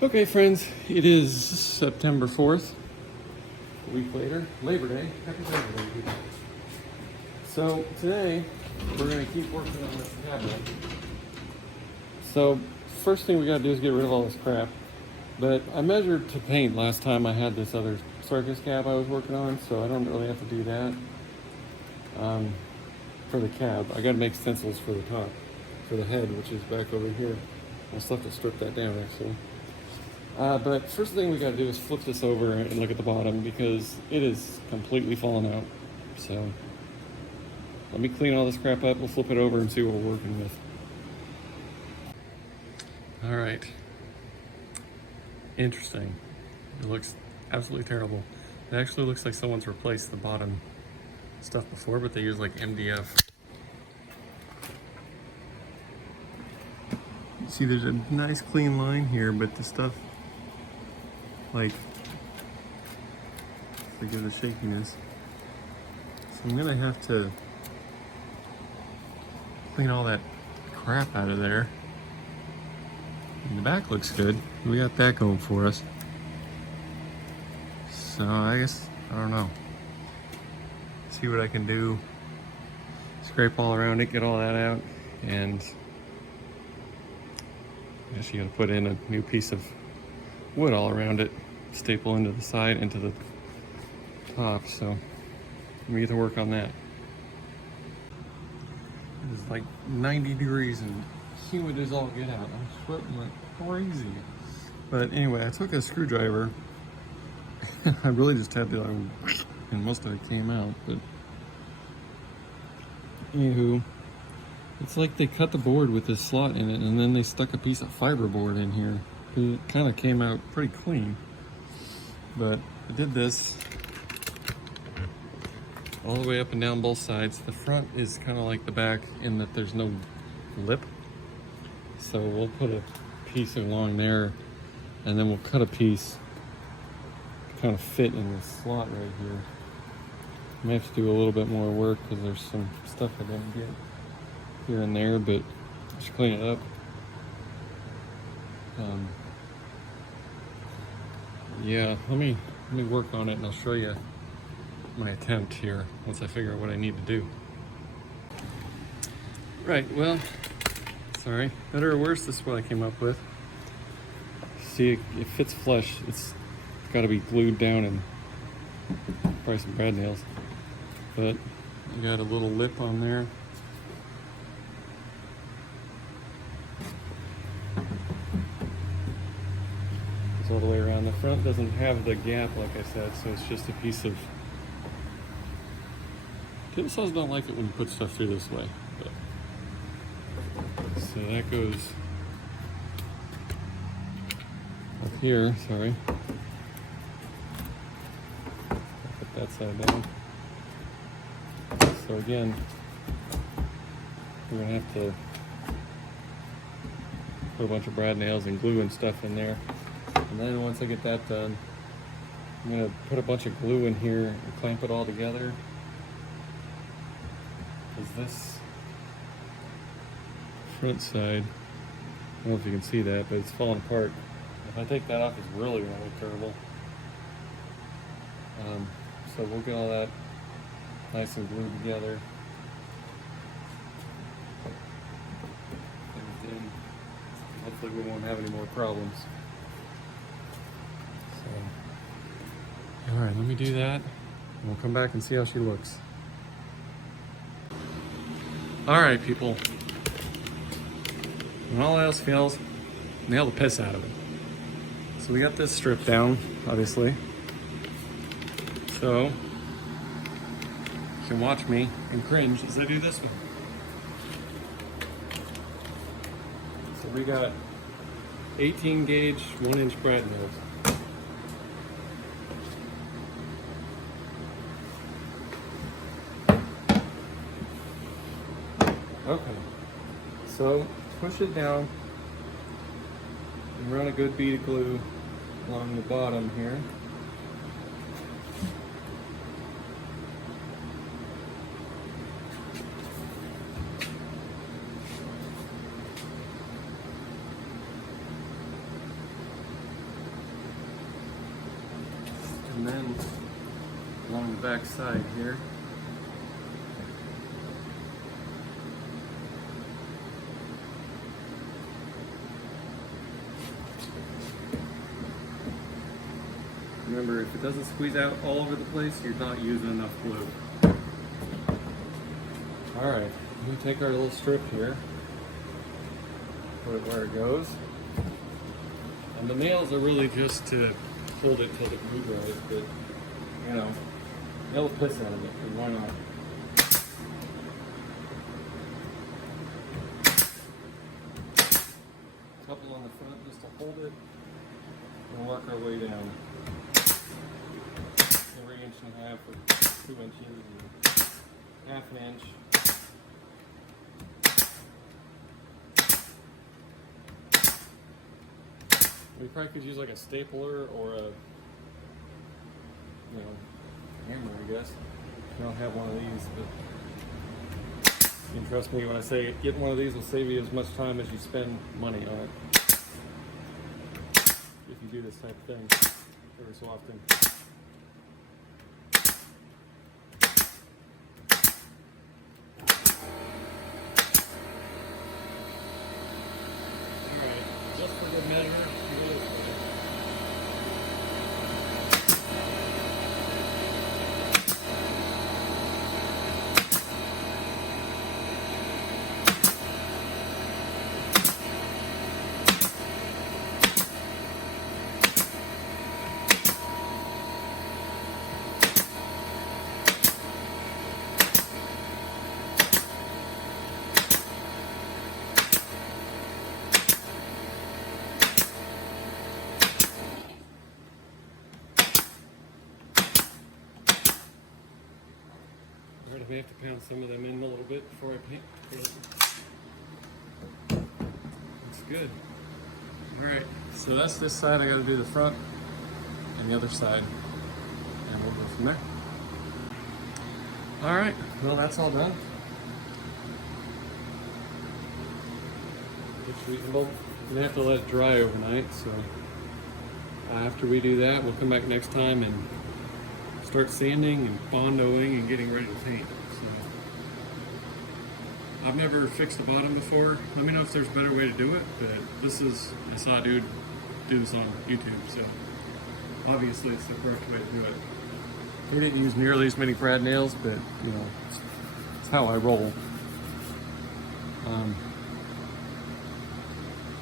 Okay, friends, it is September 4th, a week later, Labor Day. Happy Labor Day, people. So today, we're going to keep working on this cabinet. So first thing we got to do is get rid of all this crap. But I measured to paint last time I had this other circus cab I was working on, so I don't really have to do that. For the cab, I got to make stencils for the top, for the head, which is back over here. I still have to strip that down, actually. But first thing we got to do is flip this over and look at the bottom because it is completely fallen out. So let me clean all this crap up. We'll flip it over and see what we're working with. All right. Interesting. It looks absolutely terrible. It actually looks like someone's replaced the bottom stuff before, but they use like MDF. See, there's a nice clean line here, but the stuff, like, forgive the shakiness. So I'm gonna have to clean all that crap out of there. And the back looks good. We got that going for us. So I guess, I don't know. See what I can do. Scrape all around it, get all that out, and I guess you gotta put in a new piece of wood all around it, staple into the side, into the top, so we get to work on that. It's like 90 degrees and humid as all get out. I'm sweating like crazy. But anyway, I took a screwdriver. I really just had to, and most of it came out, but anywho, it's like they cut the board with this slot in it and then they stuck a piece of fiberboard in here. It kind of came out pretty clean, but I did this all the way up and down both sides. The front is kind of like the back in that there's no lip, so we'll put a piece along there and then we'll cut a piece to kind of fit in this slot right here. I may have to do a little bit more work because there's some stuff I didn't get here and there, but just clean it up. Yeah, let me work on it and I'll show you my attempt here once I figure out what I need to do. Right, well, sorry, better or worse, this is what I came up with. See, it fits flush. It's got to be glued down and probably some brad nails, but you got a little lip on there. All the way around. The front doesn't have the gap, like I said, so it's just a piece of... Table saws don't like it when you put stuff through this way, but... So that goes up here, sorry. I'll put that side down. So again, we're gonna have to put a bunch of brad nails and glue and stuff in there. And then once I get that done, I'm going to put a bunch of glue in here and clamp it all together. Because this front side, I don't know if you can see that, but it's falling apart. If I take that off, it's really going to look terrible. So we'll get all that nice and glued together. And then hopefully we won't have any more problems. All right, let me do that, and we'll come back and see how she looks. All right, people. When all else fails, nail the piss out of it. So we got this stripped down, obviously. So you can watch me and cringe as I do this one. So we got 18 gauge, 1-inch brad nails. Okay, so push it down and run a good bead of glue along the bottom here. then along the back side here. Remember, if it doesn't squeeze out all over the place, you're not using enough glue. Alright, we take our little strip here, put it where it goes. And the nails are really just to hold it till the glue dries, but you know, it'll piss out of it, but why not? A couple on the front just to hold it, and work our way down. Every inch and a half or 2 inches, and half an inch. We probably could use like a stapler or a, hammer, I guess. I don't have one of these, but you can trust me when I say getting one of these will save you as much time as you spend money on it. If you do this type of thing every so often. Alright, just for good measure. I may have to pound some of them in a little bit before I paint. That's good. Alright, so that's this side. I got to do the front and the other side, and we'll go from there. Alright, well, that's all done. It's reasonable. We have to let it dry overnight, so after we do that, we'll come back next time and start sanding and bondoing and getting ready to paint. So, I've never fixed a bottom before. Let me know if there's a better way to do it, but I saw a dude do this on YouTube, so obviously it's the correct way to do it. He didn't use nearly as many brad nails, but it's how I roll.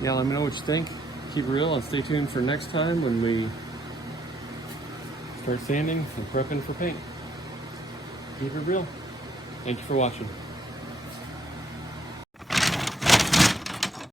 Yeah, let me know what you think. Keep it real and stay tuned for next time when we start sanding and prepping for paint. Keep it real. Thank you for watching.